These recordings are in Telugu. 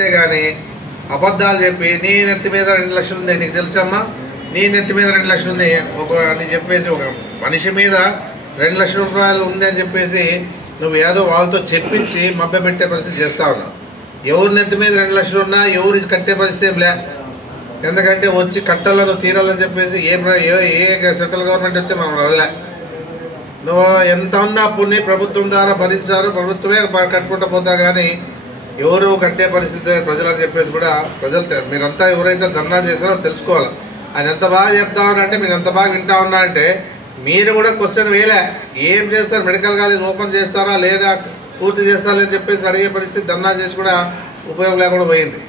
అంతేగాని అబద్ధాలు చెప్పి నీ నెత్తి మీద 2 లక్షలు ఉంది, నీకు తెలుసమ్మా నీ నెత్తి మీద 2 లక్షలు ఉంది అని చెప్పేసి ఒక మనిషి మీద 2 లక్షల రూపాయలు ఉంది అని చెప్పేసి నువ్వు ఏదో వాళ్ళతో చెప్పించి మభ్యపెట్టే పరిస్థితి చేస్తా ఉన్నావు. ఎవరి నెత్తి మీద 2 లక్షలు ఉన్నా ఎవరు కట్టే పరిస్థితి ఏం లే. ఎందుకంటే వచ్చి కట్టాలను తీరాలని చెప్పేసి ఏ సెంట్రల్ గవర్నమెంట్ వచ్చి మనం వెళ్ళలే. నువ్వు ఎంత ఉన్నా అప్పుని ప్రభుత్వం ద్వారా భరించారు, ప్రభుత్వమే కట్టుకుంటూ పోతా కానీ ఎవరు కట్టే పరిస్థితి ప్రజలని చెప్పేసి కూడా ప్రజలు మీరంతా ఎవరైతే ధర్నా చేశారో తెలుసుకోవాలి. ఆయన ఎంత బాగా చెప్తా ఉన్నారంటే మీరు ఎంత బాగా వింటా ఉన్నారంటే మీరు కూడా క్వశ్చన్ వేయలే. ఏం చేస్తారు, మెడికల్ కాలేజ్ ఓపెన్ చేస్తారా లేదా పూర్తి చేస్తారా అని చెప్పేసి అడిగే పరిస్థితి ధర్నా చేసి కూడా ఉపయోగం లేకుండా పోయింది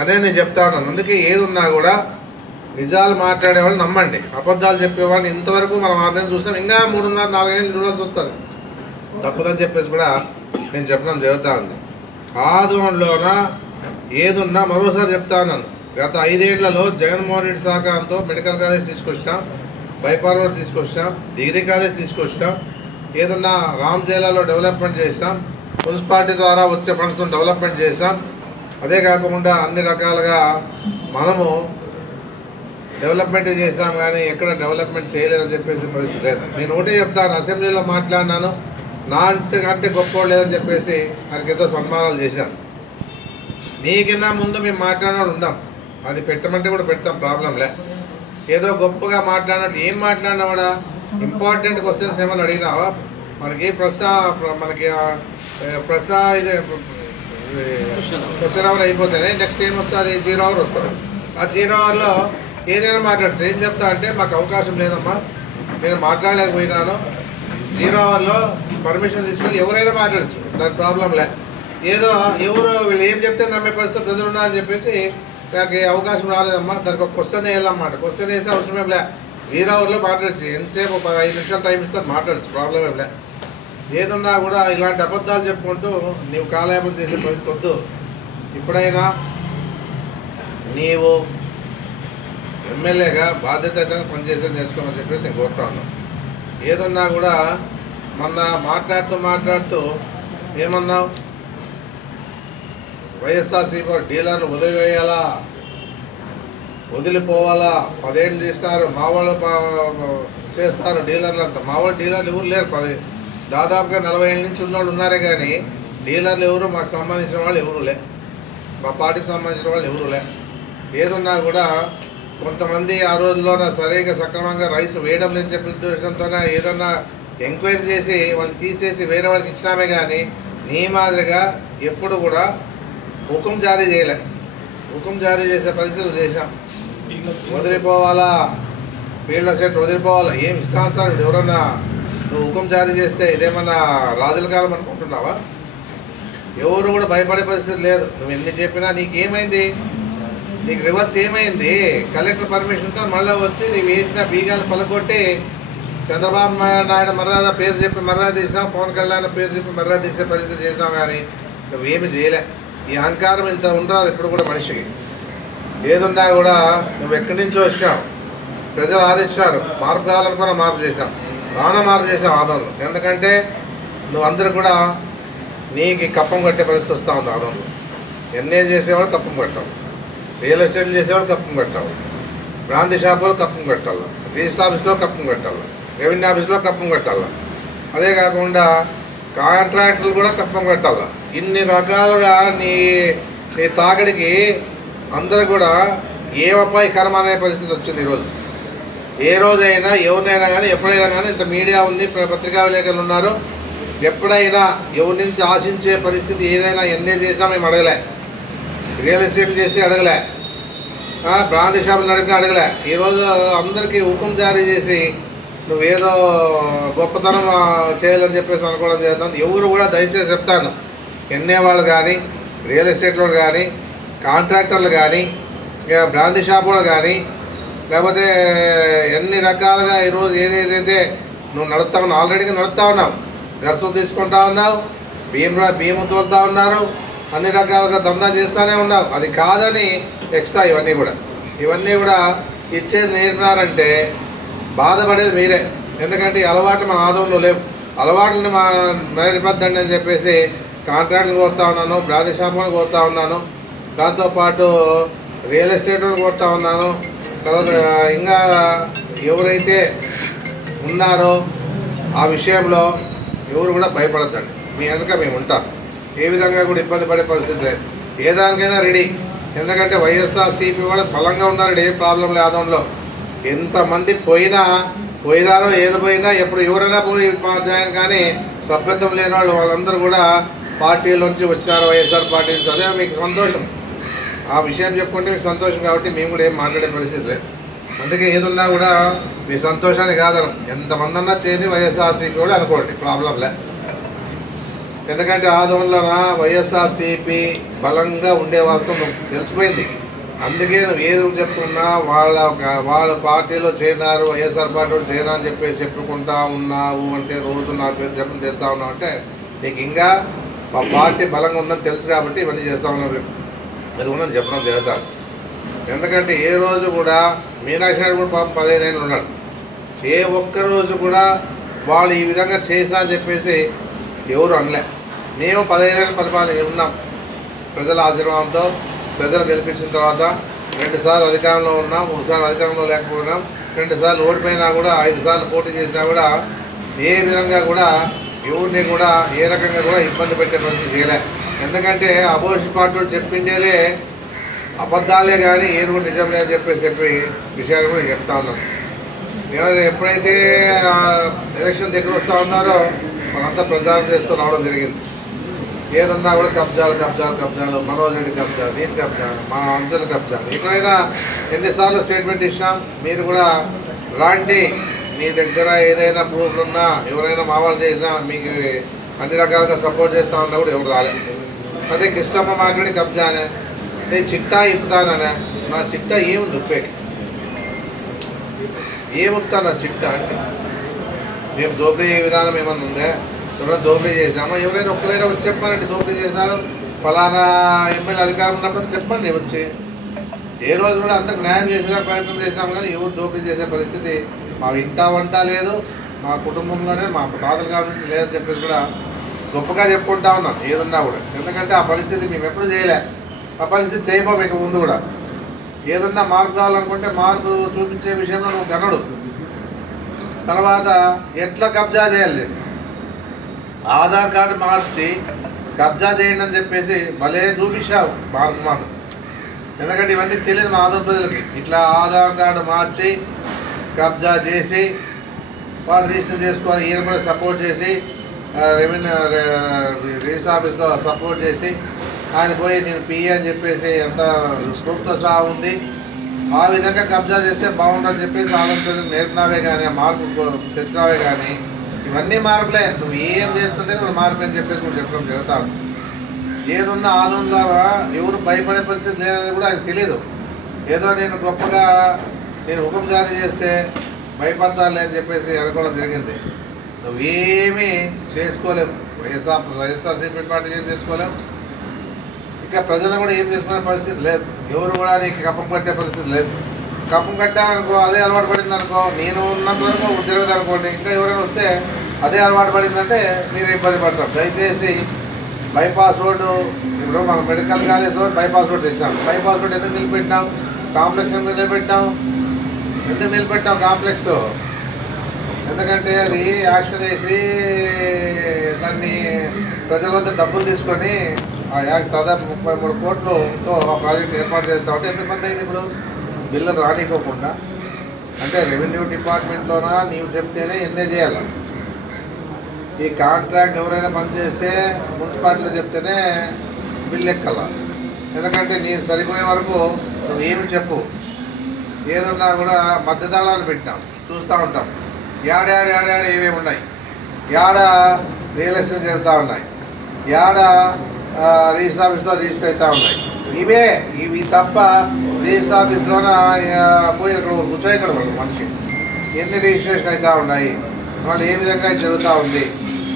అదే నేను చెప్తా ఉన్నాను. అందుకే ఏది ఉన్నా కూడా నిజాలు మాట్లాడే వాళ్ళు నమ్మండి, అబద్ధాలు చెప్పేవాళ్ళని ఇంతవరకు మనం 6 నెలలు చూస్తాం, ఇంకా 3.5-4 ఏళ్ళు చూడాల్సి వస్తుంది. తప్పదని చెప్పేసి కూడా నేను చెప్పడం జరుగుతూ ఉంది. ఆదోళనలోన ఏదున్నా మరోసారి చెప్తా ఉన్నాను, గత 5 ఏళ్లలో జగన్మోహన్ రెడ్డి సహకారంతో మెడికల్ కాలేజ్ తీసుకొచ్చాం, బైపాస్ రోడ్ తీసుకొచ్చాం, డిగ్రీ కాలేజ్ తీసుకొచ్చాం, ఏదన్నా రామ్జేలాలో డెవలప్మెంట్ చేసాం, మున్సిపాలిటీ ద్వారా వచ్చే ఫండ్స్తో డెవలప్మెంట్ చేసాం. అదే కాకుండా అన్ని రకాలుగా మనము డెవలప్మెంట్ చేసాం కానీ ఎక్కడ డెవలప్మెంట్ చేయలేదని చెప్పేసి పరిస్థితి లేదు. నేను ఒకటే చెప్తాను, అసెంబ్లీలో మాట్లాడినాను, నా అంటే గొప్ప లేదని చెప్పేసి ఆయనకి ఏదో సన్మానాలు చేశాను. నీకన్నా ముందు మేము మాట్లాడినప్పుడు ఉందాం, అది పెట్టమంటే కూడా పెడతాం, ప్రాబ్లంలే. ఏదో గొప్పగా మాట్లాడినట్టు ఏం మాట్లాడినా కూడా ఇంపార్టెంట్ క్వశ్చన్స్ ఏమైనా అడిగినావా? మనకి ప్రశ్న ఇది క్వశ్చన్ అవర్ అయిపోతేనే నెక్స్ట్ ఏం వస్తుంది, 0 అవర్ వస్తుంది. ఆ 0 అవర్లో ఏదైనా మాట్లాడచ్చు. ఏం చెప్తా అంటే మాకు అవకాశం లేదమ్మా, నేను మాట్లాడలేకపోయినాను, 0 అవర్లో పర్మిషన్ తీసుకొని ఎవరైనా మాట్లాడచ్చు, దాని ప్రాబ్లంలే. ఏదో ఎవరు వీళ్ళు ఏం చెప్తే నమ్మే పరిస్థితి ప్రజలు ఉన్నారని చెప్పేసి నాకు అవకాశం రాలేదమ్మా, దానికి ఒక క్వశ్చన్ వేయాలన్నమాట. క్వశ్చన్ వేసే అవసరం ఏం లే, 0 అవర్లో మాట్లాడచ్చు, ఎంతసేపు ఒక 5 నిమిషాలు టైం ఇస్తారు మాట్లాడచ్చు, ప్రాబ్లం ఏం లే. ఏదున్నా కూడా ఇలాంటి అబద్ధాలు చెప్పుకుంటూ నీవు కాలయాపన చేసే పరిస్థితి వద్దు. ఇప్పుడైనా నీవు ఎమ్మెల్యేగా బాధ్యతగా పనిచేసేది నేర్చుకోమని చెప్పేసి నేను కోరుతా ఉన్నాను. ఏదున్నా కూడా మొన్న మాట్లాడుతూ ఏమన్నావు, వైఎస్ఆర్సీపీ డీలర్లు వదిలివేయాలా, వదిలిపోవాలా, 10 ఏళ్ళు చేసినారు, మా వాళ్ళు చేస్తారు డీలర్లు అంతా. మా వాళ్ళు డీలర్లు ఎవరు లేరు, దాదాపుగా 40 ఏళ్ళ నుంచి ఉన్నవాళ్ళు ఉన్నారే కానీ డీలర్లు ఎవరు మాకు సంబంధించిన వాళ్ళు ఎవరు లే, మా పార్టీకి సంబంధించిన వాళ్ళు ఎవరు లే. ఏదున్నా కూడా కొంతమంది ఆ రోజుల్లోనే సరిగా సక్రమంగా రైస్ వేయడం లేని చెప్పే ఉద్దేశంతోనే ఏదన్నా ఎంక్వైరీ చేసి వాళ్ళు తీసేసి వేరే వాళ్ళకి ఇచ్చినామే కానీ నీ మాదిరిగా ఎప్పుడు కూడా హుకుం జారీ చేయలే. హుకుం జారీ చేసే పరిస్థితులు చేశాం. వదిలిపోవాలా, ఫీల్డ్ అసెట్ వదిలిపోవాలా, ఏం ఇస్తాను సార్ ఎవరన్నా నువ్వు హుకుం జారీ చేస్తే ఇదేమన్నా రాజుల కాలం అనుకుంటున్నావా? ఎవరు కూడా భయపడే పరిస్థితి లేదు. నువ్వు ఎన్ని చెప్పినా నీకేమైంది, నీకు రివర్స్ ఏమైంది? కలెక్టర్ పర్మిషన్తో మళ్ళీ వచ్చి నీవు వేసిన బీగాలు పలకొట్టి చంద్రబాబు నాయుడు మర్యాద పేరు చెప్పి మర్యాద తీసినావు, పవన్ కళ్యాణ్ పేరు చెప్పి మర్యాద తీసే పరిస్థితి చేసినావు కానీ నువ్వేమి చేయలే. ఈ అహంకారం ఇంత ఉండరాదు ఇప్పుడు కూడా మనిషికి. ఏదున్నా కూడా నువ్వు ఎక్కడి నుంచో వచ్చావు, ప్రజలు ఆదించారు, మార్పు కావాలనుకున్న మార్పు చేశావు, బాగా మార్పు చేసావు ఆదంలో. ఎందుకంటే నువ్వు అందరూ కూడా నీకు కప్పం కట్టే పరిస్థితి వస్తూ ఉంది ఆదంలో. ఎన్ఏ చేసేవాడు కప్పం కట్టావు, రియల్ ఎస్టేట్లు చేసేవాడు కప్పం కట్టావు, బ్రాంతి షాపులు కప్పం కట్టాలి, రిజిస్టర్ ఆఫీస్లో కప్పం కట్టాలి, రెవెన్యూ ఆఫీస్లో కప్పం కట్టాలి, అదే కాకుండా కాంట్రాక్టర్లు కూడా కప్పం కట్టాలి. ఇన్ని రకాలుగా నీ తాగడికి అందరూ కూడా ఏమపాయకరం అనే పరిస్థితి వచ్చింది ఈరోజు. ఏ రోజైనా ఎవరినైనా కానీ ఎప్పుడైనా కానీ ఇంత మీడియా ఉంది, పత్రికా విలేకరులు ఉన్నారు, ఎప్పుడైనా ఎవరి నుంచి ఆశించే పరిస్థితి ఏదైనా ఎన్నే చేసినా మేము అడగలే, రియల్ ఎస్టేట్లు చేసి అడగలే, బ్రాంతి షాపులు నడిపినా అడగలే. ఈరోజు అందరికీ హుకుం జారీ చేసి నువ్వేదో గొప్పతనం చేయాలని చెప్పేసి అనుకోవడం చేద్దాం. ఎవరు కూడా దయచేసి చెప్తాను, ఎన్నే వాళ్ళు కానీ రియల్ ఎస్టేట్లో కానీ కాంట్రాక్టర్లు కానీ బ్రాంతి షాపులు కానీ లేకపోతే ఎన్ని రకాలుగా ఈరోజు ఏదేదైతే నువ్వు నడుపుతా ఉన్నావు, ఆల్రెడీగా నడుపుతా ఉన్నావు, గర్సు తీసుకుంటా ఉన్నావు, బియ్యం తోలుతా ఉన్నారు, అన్ని రకాలుగా దందా చేస్తూనే ఉన్నావు. అది కాదని ఎక్స్ట్రా ఇవన్నీ కూడా ఇచ్చేది నేర్పినారంటే బాధపడేది మీరే. ఎందుకంటే ఈ అలవాట్లు మన ఆదంలో లేవు. అలవాట్లని నేర్పద్దండి అని చెప్పేసి కాంట్రాక్టులు కోరుతా ఉన్నాను, బ్రాంతి షాపులను కోరుతా ఉన్నాను. దాంతోపాటు రియల్ ఎస్టేట్ కొడతా ఉన్నాను. తర్వాత ఇంకా ఎవరైతే ఉన్నారో ఆ విషయంలో ఎవరు కూడా భయపడద్దండి. మీ వెనుక మేము ఉంటాం. ఏ విధంగా కూడా ఇబ్బంది పడే పరిస్థితి లేదు. ఏ దానికైనా రెడీ. ఎందుకంటే వైఎస్ఆర్సీపీ కూడా బలంగా ఉన్నారు. ఏ ప్రాబ్లం లేదు ఆదంలో. ఎంతమంది పోయినారో ఏది పోయినా ఎప్పుడు ఎవరైనా పోయి జాయిన్ కానీ సభ్యత్వం లేని వాళ్ళందరూ కూడా పార్టీలోంచి వచ్చినారు, వైఎస్ఆర్ పార్టీ నుంచి. అదే మీకు సంతోషం. ఆ విషయం చెప్పుకుంటే మీకు సంతోషం కాబట్టి మేము కూడా ఏం మాట్లాడే పరిస్థితి లేదు. అందుకే ఏదున్నా కూడా మీ సంతోషాన్ని కాదనం. ఎంతమంది అన్నా చేసి వైఎస్ఆర్సీపీ కూడా అనుకోండి, ప్రాబ్లం లే. ఎందుకంటే ఆదంలోన వైఎస్ఆర్సీపీ బలంగా ఉండే వాస్తవం తెలిసిపోయింది. అందుకే నువ్వు ఏదో చెప్పుకున్నా వాళ్ళ పార్టీలో చేరినారు, వైఎస్ఆర్ పార్టీలో చేరినా అని చెప్పేసి చెప్పుకుంటా ఉన్నావు అంటే, రోజు నా పేరు చెప్పడం చేస్తూ ఉన్నావు అంటే నీకు ఇంకా మా పార్టీ బలంగా ఉందని తెలుసు కాబట్టి ఇవన్నీ చేస్తూ ఉన్నారు. అది కూడా చెప్పడం జరుగుతాను. ఎందుకంటే ఏ రోజు కూడా మీనాక్షి నాయుడు కూడా పాపం 15 ఏళ్ళు ఉన్నాడు. ఏ ఒక్కరోజు కూడా వాళ్ళు ఈ విధంగా చేసా అని చెప్పేసి ఎవరు అనలే. మేము 15 ఏళ్ళ పరిపాలన ఉన్నాం. ప్రజల ఆశీర్వాదంతో ప్రజలు గెలిపించిన తర్వాత 2 సార్లు అధికారంలో ఉన్నాం, 1 సారి అధికారంలో లేకపోయినాం, 2 సార్లు ఓడిపోయినా కూడా 5 సార్లు పోటీ చేసినా కూడా ఏ విధంగా కూడా ఎవరిని కూడా ఏ రకంగా కూడా ఇబ్బంది పెట్టే పరిస్థితి చేయలే. ఎందుకంటే అపోజిషన్ పార్టీలు చెప్పిండేదే అబద్ధాలే కానీ ఏది కూడా నిజం లేదని చెప్పి విషయాలు కూడా చెప్తా ఉన్నాను. ఎప్పుడైతే ఎలక్షన్ దగ్గర వస్తూ ఉన్నారో మనంతా ప్రచారం చేస్తూ రావడం జరిగింది. ఏదన్నా కూడా కబ్జాలు, మనోజ్ రెడ్డి కబ్జా, నేను కబ్జా, మా అంశాల కబ్జా. ఎక్కడైనా ఎన్నిసార్లు స్టేట్మెంట్ ఇచ్చినాం. మీరు కూడా రాండి, మీ దగ్గర ఏదైనా ప్రూఫ్లు ఉన్నా, ఎవరైనా మావాళ్ళు చేసినా మీకు అన్ని రకాలుగా సపోర్ట్ చేస్తా ఉన్నా కూడా ఎవరు రాలేదు. అదే కృష్ణమ్మ మాట్లాడి కబ్జానే, నేను చిట్టా ఇప్పుతాననే. నా చిట్టా ఏముంది ఉప్పేకి? ఏముప్తా నా చిట్టా అంటే? మేము దోపిడీ విధానం ఏమన్నా ఉందే? ఎవరైనా దోపిడీ చేసినామా? ఎవరైనా ఒక్కరైనా వచ్చి చెప్పానండి దోపిడీ చేశారు, ఫలానా ఎమ్మెల్యే అధికారం ఉన్నప్పుడు చెప్పండి వచ్చి. ఏ రోజు కూడా అంతకు న్యాయం చేసేదా ప్రయత్నం చేసినాము కానీ ఎవరు దోపిడీ చేసే పరిస్థితి మా ఇంటా వంట లేదు, మా కుటుంబంలోనే మా తాతల గారి నుంచి లేదని చెప్పేసి కూడా గొప్పగా చెప్పుకుంటా ఉన్నాం ఏదున్నా కూడా. ఎందుకంటే ఆ పరిస్థితి మేము ఎప్పుడు చేయలే, ఆ పరిస్థితి చేయబోము ఇక ముందు కూడా. ఏదన్నా మార్పు కావాలనుకుంటే మార్పు చూపించే విషయంలో నువ్వు గనడు. తర్వాత ఎట్లా కబ్జా చేయాలి? ఆధార్ కార్డు మార్చి కబ్జా చేయండి అని చెప్పేసి భలే చూపించావు మార్పు మాత్రం. ఎందుకంటే ఇవన్నీ తెలియదు మా ఆధార్ ప్రజలకి. ఇట్లా ఆధార్ కార్డు మార్చి కబ్జా చేసి వాళ్ళు రిజిస్టర్ చేసుకోవాలి. ఈయన కూడా సపోర్ట్ చేసి రిజిస్టర్ ఆఫీస్లో సపోర్ట్ చేసి ఆయన పోయి నేను పిఏ అని చెప్పేసి ఎంత ప్రూఫ్తో సహా ఉంది. ఆ విధంగా కబ్జా చేస్తే బాగుంటుందని చెప్పేసి ఆలోచన నేర్పినావే కానీ, మార్పు తెచ్చినావే కానీ ఇవన్నీ మార్పులే. నువ్వు ఏం చేస్తుంటే కూడా మార్పు అని చెప్పేసి కూడా చెప్పడం జరుగుతాను. ఏదున్నా ఆదంలో ఎవరు భయపడే పరిస్థితి లేదనేది కూడా ఆయనకు తెలియదు. ఏదో నేను గొప్పగా నేను హుకుం జారీ చేస్తే భయపడతానులే అని చెప్పేసి అనుకోవడం జరిగింది. నువ్వేమీ చేసుకోలేవు. వైఎస్ఆర్సీపీ పార్టీ ఏం చేసుకోలేవు, ఇంకా ప్రజలు కూడా ఏం చేసుకునే పరిస్థితి లేదు. ఎవరు కూడా నీకు కప్పం కట్టే పరిస్థితి లేదు. కప్పం కట్టామనుకో, అదే అలవాటు పడింది అనుకో, నేను ఉన్నంత వరకు తిరగదు అనుకోండి. ఇంకా ఎవరైనా వస్తే అదే అలవాటు పడిందంటే మీరు ఇబ్బంది పడతారు. దయచేసి బైపాస్ రోడ్డు, ఇప్పుడు మనం medical college road bypass road తెచ్చాం. బైపాస్ రోడ్ ఎందుకు నిలబెట్టాం? కాంప్లెక్స్ ఎందుకు నిలబెట్టాం కాంప్లెక్స్? ఎందుకంటే అది యాక్షన్ వేసి దాన్ని ప్రజల వద్ద డబ్బులు తీసుకొని దాదాపు 33 కోట్లతో ఆ ప్రాజెక్ట్ ఏర్పాటు చేస్తా ఉంటే ఎంతమంది అయింది ఇప్పుడు బిల్లులు రానికోకుండా? అంటే రెవెన్యూ డిపార్ట్మెంట్లోనా నీవు చెప్తేనే ఎందే చేయాలి. ఈ కాంట్రాక్ట్ ఎవరైనా పనిచేస్తే మున్సిపాలిటీలో చెప్తేనే బిల్లు ఎక్కాల. ఎందుకంటే నేను సరిపోయే వరకు నువ్వు ఏమి చెప్పు. ఏదన్నా కూడా మధ్యదళాలు పెట్టినాం, చూస్తూ ఉంటాం. యాడ ఏమేమి ఉన్నాయి, యాడ రియల్ ఎస్టేట్ జరుగుతూ ఉన్నాయి, యాడ రిజిస్టర్ ఆఫీస్లో రిజిస్టర్ అవుతూ ఉన్నాయి. ఇవి తప్ప రిజిస్టర్ ఆఫీస్లోన పోయి అక్కడ కూర్చోయి ఇక్కడ మనిషి ఎన్ని రిజిస్ట్రేషన్ అవుతూ ఉన్నాయి, మళ్ళీ ఏ విధంగా జరుగుతూ ఉంది,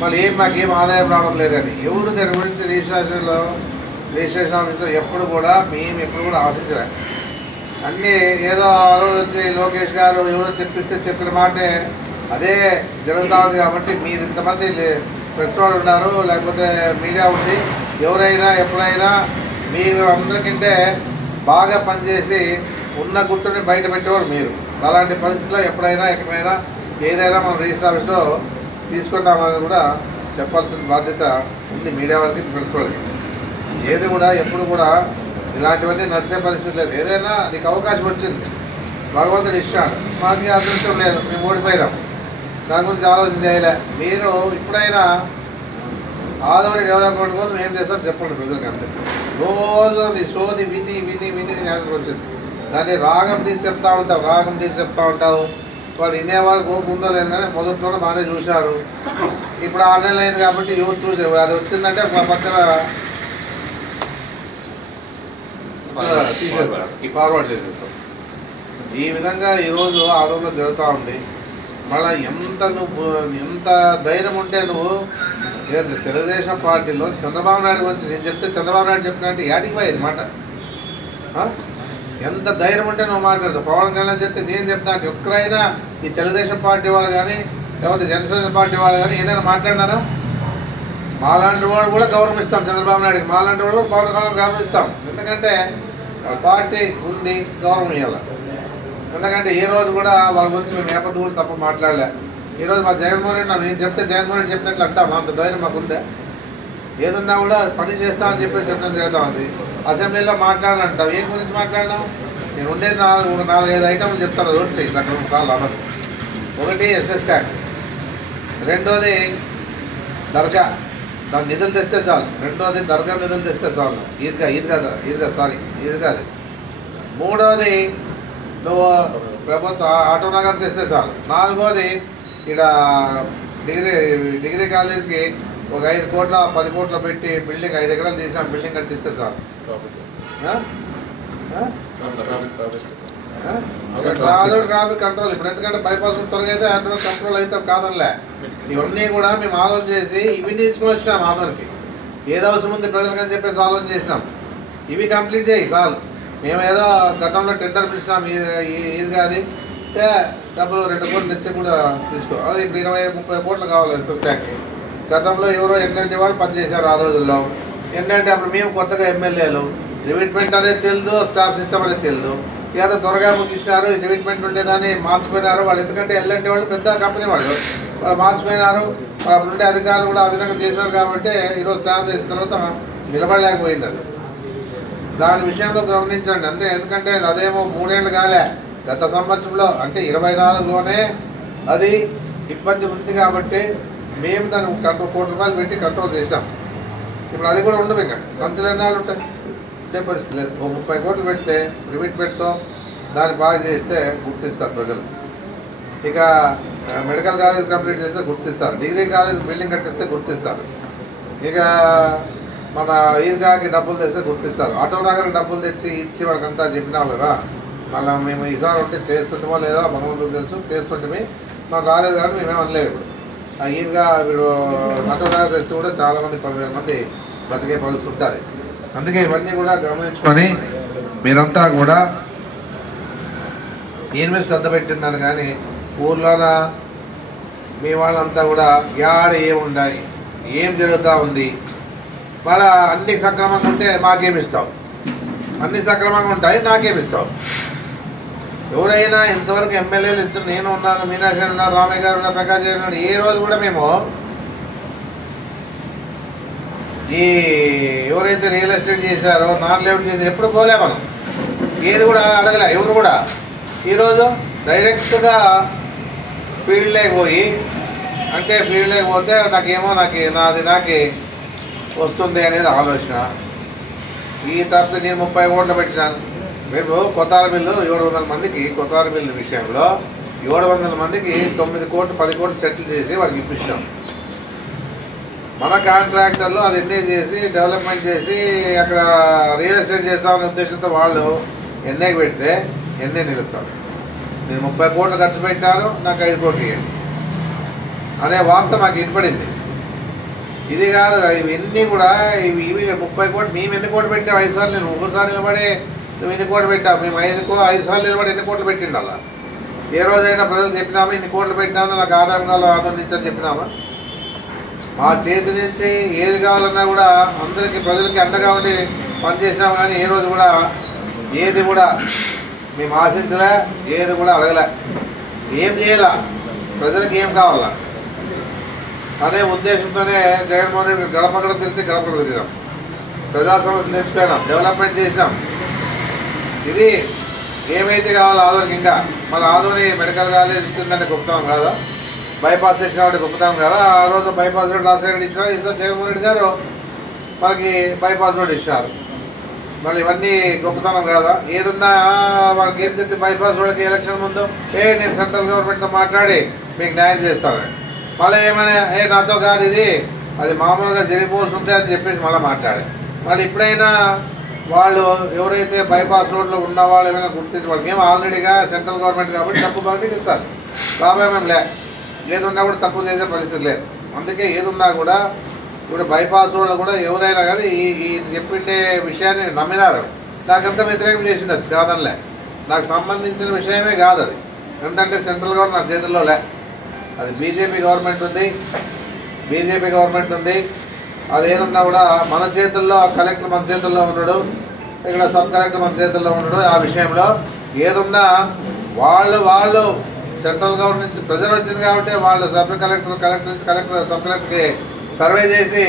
మళ్ళీ మాకేం ఆదాయం రావడం లేదని ఎవరు దాని గురించి రిజిస్ట్రేషన్ ఆఫీస్లో ఎప్పుడు కూడా ఆశించలే. అన్నీ ఏదో ఆ రోజు వచ్చి లోకేష్ గారు ఎవరో చెప్పిన మాటే అదే జరుగుతూ ఉంది. కాబట్టి మీరు ఇంతమంది ప్రెస్ వాళ్ళు ఉన్నారు, లేకపోతే మీడియా ఉంది, ఎవరైనా ఎప్పుడైనా మీరు అందరికంటే బాగా పనిచేసి ఉన్న గుట్టుని బయట పెట్టేవాళ్ళు మీరు. అలాంటి పరిస్థితుల్లో ఎప్పుడైనా ఎక్కడైనా ఏదైనా మనం రిజిస్టర్ ఆఫీస్లో తీసుకుంటామని కూడా చెప్పాల్సిన బాధ్యత ఉంది మీడియా వాళ్ళకి, ప్రెస్ వాళ్ళకి. ఏది కూడా ఎప్పుడు కూడా ఇలాంటివన్నీ నడిచే పరిస్థితి లేదు. ఏదైనా నీకు అవకాశం వచ్చింది, భగవంతుడు ఇచ్చాడు, మాకు అదృష్టం లేదు, మేము ఓడిపోయినాం, దాని గురించి ఆలోచన చేయలే. మీరు ఇప్పుడైనా ఆదోని డెవలప్మెంట్ కోసం ఏం చేస్తారో చెప్పండి ప్రజలకు. అంతే రోజు నీ సోది విని విని విని ఆన్సర్ వచ్చింది. దాన్ని రాగం తీసి చెప్తా ఉంటావు, రాగం తీసి చెప్తా ఉంటావు. వాడు వినేవాళ్ళు కోపం ఉందో లేదు కానీ మొదట్లోనే బాగానే చూశారు. ఇప్పుడు 6 నెలలు అయింది కాబట్టి ఎవరు చూసారు, అది వచ్చిందంటే పక్కన తీసేస్తాం, ఫార్వర్డ్ చేసేస్తాం. ఈ విధంగా ఈరోజు ఆందోళన జరుగుతూ ఉంది. మళ్ళీ ఎంత ధైర్యం ఉంటే నువ్వు తెలుగుదేశం పార్టీలో చంద్రబాబు నాయుడు గురించి నేను చెప్తే చంద్రబాబు నాయుడు చెప్పినట్టు యాటికి పోయేది మాట. ఎంత ధైర్యం ఉంటే నువ్వు మాట్లాడతావు. పవన్ కళ్యాణ్ చెప్తే నేను చెప్తా అంటే ఒక్కరైనా ఈ తెలుగుదేశం పార్టీ వాళ్ళు కానీ లేకపోతే జనసేన పార్టీ వాళ్ళు కానీ ఏదైనా మాట్లాడినారా? మాలాంటి వాళ్ళు కూడా గౌరవం ఇస్తాం చంద్రబాబు నాయుడుకి, మాలాంటి వాళ్ళు పవన్ కళ్యాణ్ గౌరవం ఇస్తాం. ఎందుకంటే పార్టీ ఉంది, గౌరవం ఇవ్వాలి. ఎందుకంటే ఏ రోజు కూడా వాళ్ళ గురించి మేము నేపథ్యం కూడా తప్ప మాట్లాడలే. ఈరోజు మా జగన్మోహన్ రెడ్డి నేను చెప్తే జగన్మోహన్ రెడ్డి చెప్పినట్లు అంటాం, అంత ధైర్యం మాకుందే. ఏదున్నా కూడా పని చేస్తామని చెప్పేసి చెప్పడం జరుగుతూ ఉంది. అసెంబ్లీలో మాట్లాడాలంటావు, ఏం గురించి మాట్లాడినావు? నేను ఉండేది 4-5 ఐటమ్లు చెప్తాను, రోడ్ సైజ్ అక్కడ సార్లు అన్నారు. ఒకటి ఎస్ఎస్ ట్యాంక్, రెండోది దర్గా, దాని నిధులు తెస్తే చాలు. రెండోది దర్గా నిధులు తెస్తే చాలు, ఈద్గా. మూడోది నువ్వు ప్రభుత్వ ఆటో నగర్ తెస్తే చాలు. నాలుగోది ఇక్కడ డిగ్రీ కాలేజ్కి ఒక 5 కోట్ల 10 కోట్ల పెట్టి బిల్డింగ్ 5 ఎకరాలు తీసిన బిల్డింగ్ కట్టిస్తే చాలు. ట్రాఫిక్ కంట్రోల్ ఇప్పుడు ఎందుకంటే బైపాస్ త్వరగా అయితే కంట్రోల్ అయితే కాదనిలే. ఇవన్నీ కూడా మేము ఆలోచన చేసి ఇవి తీసుకుని వచ్చినాం. ఆదోనికి ఏదో అవసరం ఉంది ప్రజలకని చెప్పేసి ఆలోచన చేసినాం. ఇవి కంప్లీట్ చేయి చాలు. మేము ఏదో గతంలో టెండర్ పిలిచినాం ఈద్గా, అది డబ్బులు 2 కోట్లు తెచ్చి కూడా తీసుకో. అది ఇప్పుడు 20-30 కోట్లు కావాలి ఎస్ఎస్ ట్యాంక్కి. గతంలో ఎవరో ఎన్ఎల్టీ వాళ్ళు పనిచేశారు ఆ రోజుల్లో. ఏంటంటే అప్పుడు మేము కొత్తగా ఎమ్మెల్యేలు, రివిట్మెంట్ అనేది తెలియదు, స్టాఫ్ సిస్టమ్ అనేది తెలియదు. ఏదో త్వరగా ముగిస్తారు, రివిట్మెంట్ ఉండేదాన్ని మార్చిపోయినారు వాళ్ళు. ఎందుకంటే ఎల్ఎన్టీ వాళ్ళు పెద్ద కంపెనీ వాళ్ళు మార్చిపోయినారు. వాళ్ళు అప్పుడు ఉండే అధికారులు కూడా ఆ విధంగా చేసినారు కాబట్టి ఈరోజు స్టాఫ్ చేసిన తర్వాత నిలబడలేకపోయింది. అది దాని విషయంలో గమనించండి అంతే. ఎందుకంటే అదేమో 3 ఏళ్ళు కాలే, గత సంవత్సరంలో అంటే 24లోనే అది ఇబ్బంది ఉంది కాబట్టి మేము దాన్ని ₹1 కోటి పెట్టి కంట్రోల్ చేసాం. ఇప్పుడు అది కూడా ఉండవు, ఇంకా సంచులు ఎన్నాళ్ళు ఉంటాయి, ఉండే పరిస్థితి లేదు. 30 కోట్లు పెడితే రిమిట్ పెడితో దాన్ని బాగా చేస్తే గుర్తిస్తారు ప్రజలు. ఇక మెడికల్ కాలేజ్ కంప్లీట్ చేస్తే గుర్తిస్తారు, డిగ్రీ కాలేజ్ బిల్డింగ్ కట్టిస్తే గుర్తిస్తారు. ఇక మన ఈద్గాకి డబ్బులు తెస్తే గుర్తిస్తారు. ఆటో నగర్కి డబ్బులు తెచ్చి ఇచ్చి వాళ్ళకంతా చెప్పినాం కదా. మళ్ళీ మేము ఈసారి ఉంటే చేస్తుంటామో లేదో భగవంతుడు తెలుసు, చేస్తుంటే మనం రాలేదు కాబట్టి మేమేం అనలేదు. ఇప్పుడు ఆ ఈద్గా వీడు ఆటో నగర్ తెచ్చి కూడా చాలామంది 10,000 మంది బతికే పరిస్థితి ఉంటుంది. అందుకే ఇవన్నీ కూడా గమనించుకొని మీరంతా కూడా ఈయన మీద శ్రద్ధ పెట్టిందని. కానీ ఊర్లోన మీ వాళ్ళంతా కూడా యాడ ఏముండాయి, ఏం జరుగుతూ ఉంది, మళ్ళా అన్ని సక్రమంగా ఉంటే మాకేమిస్తావు, అన్ని సక్రమంగా ఉంటాయి నాకేమిస్తావు. ఎవరైనా ఇంతవరకు ఎమ్మెల్యేలు ఇద్దరు, నేను ఉన్నాను, మీనాక్షి ఉన్నారు, రామయ్య గారు ఉన్నారు, ప్రకాష్ గారు ఉన్నారు, ఏ రోజు కూడా మేము ఈ ఎవరైతే రియల్ ఎస్టేట్ చేశారో నాన్ లేఅవుట్ చేసి ఎప్పుడు పోలే, మనం ఏది కూడా అడగలే ఎవరు కూడా. ఈరోజు డైరెక్ట్గా ఫీల్డ్ లేకపోయి అంటే ఫీల్డ్ లేకపోతే నాకేమో నాకే వస్తుంది అనేది ఆలోచన. ఈ తప్పితే నేను 30 కోట్లు పెట్టినాను. రేపు కొత్తార బిల్లు 700 మందికి, కొత్తార బిల్లు విషయంలో 700 మందికి 9 కోట్లు 10 కోట్లు సెటిల్ చేసి వాళ్ళకి ఇప్పించాం. మన కాంట్రాక్టర్లు అది ఎన్ఏ చేసి డెవలప్మెంట్ చేసి అక్కడ రియల్ ఎస్టేట్ చేస్తామనే ఉద్దేశంతో వాళ్ళు ఎన్ఏకి పెడితే ఎన్ఏ నిలుపుతారు. నేను 30 కోట్లు ఖర్చు పెట్టాను, నాకు 5 కోట్లు ఇవ్వండి అనే వార్త మాకు వినపడింది. ఇది కాదు, ఇవన్నీ కూడా ఇవి 30 కోట్లు మేము ఎన్ని కోట్లు పెట్టాము? 5 సార్లు నేను 3 సార్లు నిలబడి నువ్వు ఇన్ని కోట్లు పెట్టావు, మేము 5 సార్లు నిలబడి ఎన్ని కోట్లు పెట్టిండు. అలా ఏ రోజైనా ప్రజలు చెప్పినామా ఇన్ని కోట్లు పెట్టినామో నాకు ఆధారం కావాలి ఆధారం ఇచ్చని చెప్పినామా? మా చేతి నుంచి ఏది కావాలన్నా కూడా అందరికీ ప్రజలకి అండగా ఉండి పనిచేసినాం. కానీ ఏ రోజు కూడా ఏది కూడా మేము ఆశించలే, ఏది కూడా అడగలే, ఏం చేయాలా, ప్రజలకు ఏం కావాలా అనే ఉద్దేశంతోనే జగన్మోహన్ రెడ్డి గడప గడప తిరిగినాం. ప్రజా సమస్యలు తెచ్చిపోయినాం, డెవలప్మెంట్ చేసినాం. ఇది ఏమైతే కావాలో ఆదోనికి ఇంకా మన ఆదోని మెడికల్ కాలేజ్ ఇచ్చిందంటే గొప్పతనం కాదా, బైపాస్ ఇచ్చిన వాటి గొప్పతనం కదా. ఆ రోజు బైపాస్ రోడ్ రాజశేఖర రెడ్డి ఇచ్చినారు, ఈసారి జగన్మోహన్ రెడ్డి గారు మనకి బైపాస్ రోడ్ ఇచ్చినారు. మళ్ళీ ఇవన్నీ గొప్పతనం కాదా. ఏదున్నా వాళ్ళకి ఏం చెప్తే బైపాస్ రోడ్కి ఎలక్షన్ ముందు నేను సెంట్రల్ గవర్నమెంట్తో మాట్లాడి మీకు న్యాయం చేస్తాను, మళ్ళీ ఏమైనా నాతో కాదు ఇది, అది మామూలుగా జరిగిపోవాల్సి ఉంది అని చెప్పేసి మళ్ళీ మాట్లాడే. మళ్ళీ ఇప్పుడైనా వాళ్ళు ఎవరైతే బైపాస్ రోడ్లో ఉన్న వాళ్ళు ఏమైనా గుర్తించి వాళ్ళకి ఏమో ఆల్రెడీగా సెంట్రల్ గవర్నమెంట్ కాబట్టి తక్కువ బడ్జెట్ ఇస్తారు, ప్రాబ్లం ఏం లే. ఏదున్నా కూడా తక్కువ చేసే పరిస్థితి లేదు. అందుకే ఏదున్నా కూడా ఇప్పుడు బైపాస్ రోడ్లు కూడా ఎవరైనా కానీ ఈ చెప్పిండే విషయాన్ని నమ్మినారు. నాకంతా వ్యతిరేకం చేసి ఉండొచ్చు కాదనిలే, నాకు సంబంధించిన విషయమే కాదు అది. ఎందుకంటే సెంట్రల్ గవర్నమెంట్ నా చేతుల్లో లే, అది బీజేపీ గవర్నమెంట్ ఉంది. అది ఏదన్నా కూడా మన చేతుల్లో, కలెక్టర్ మన చేతుల్లో ఉండడు, ఇక్కడ సబ్ కలెక్టర్ మన చేతుల్లో ఉండడు. ఆ విషయంలో ఏదున్నా వాళ్ళు సెంట్రల్ గవర్నమెంట్ నుంచి ప్రజలు వచ్చింది కాబట్టి వాళ్ళు సబ్ కలెక్టర్ నుంచి సబ్ కలెక్టర్కి సర్వే చేసి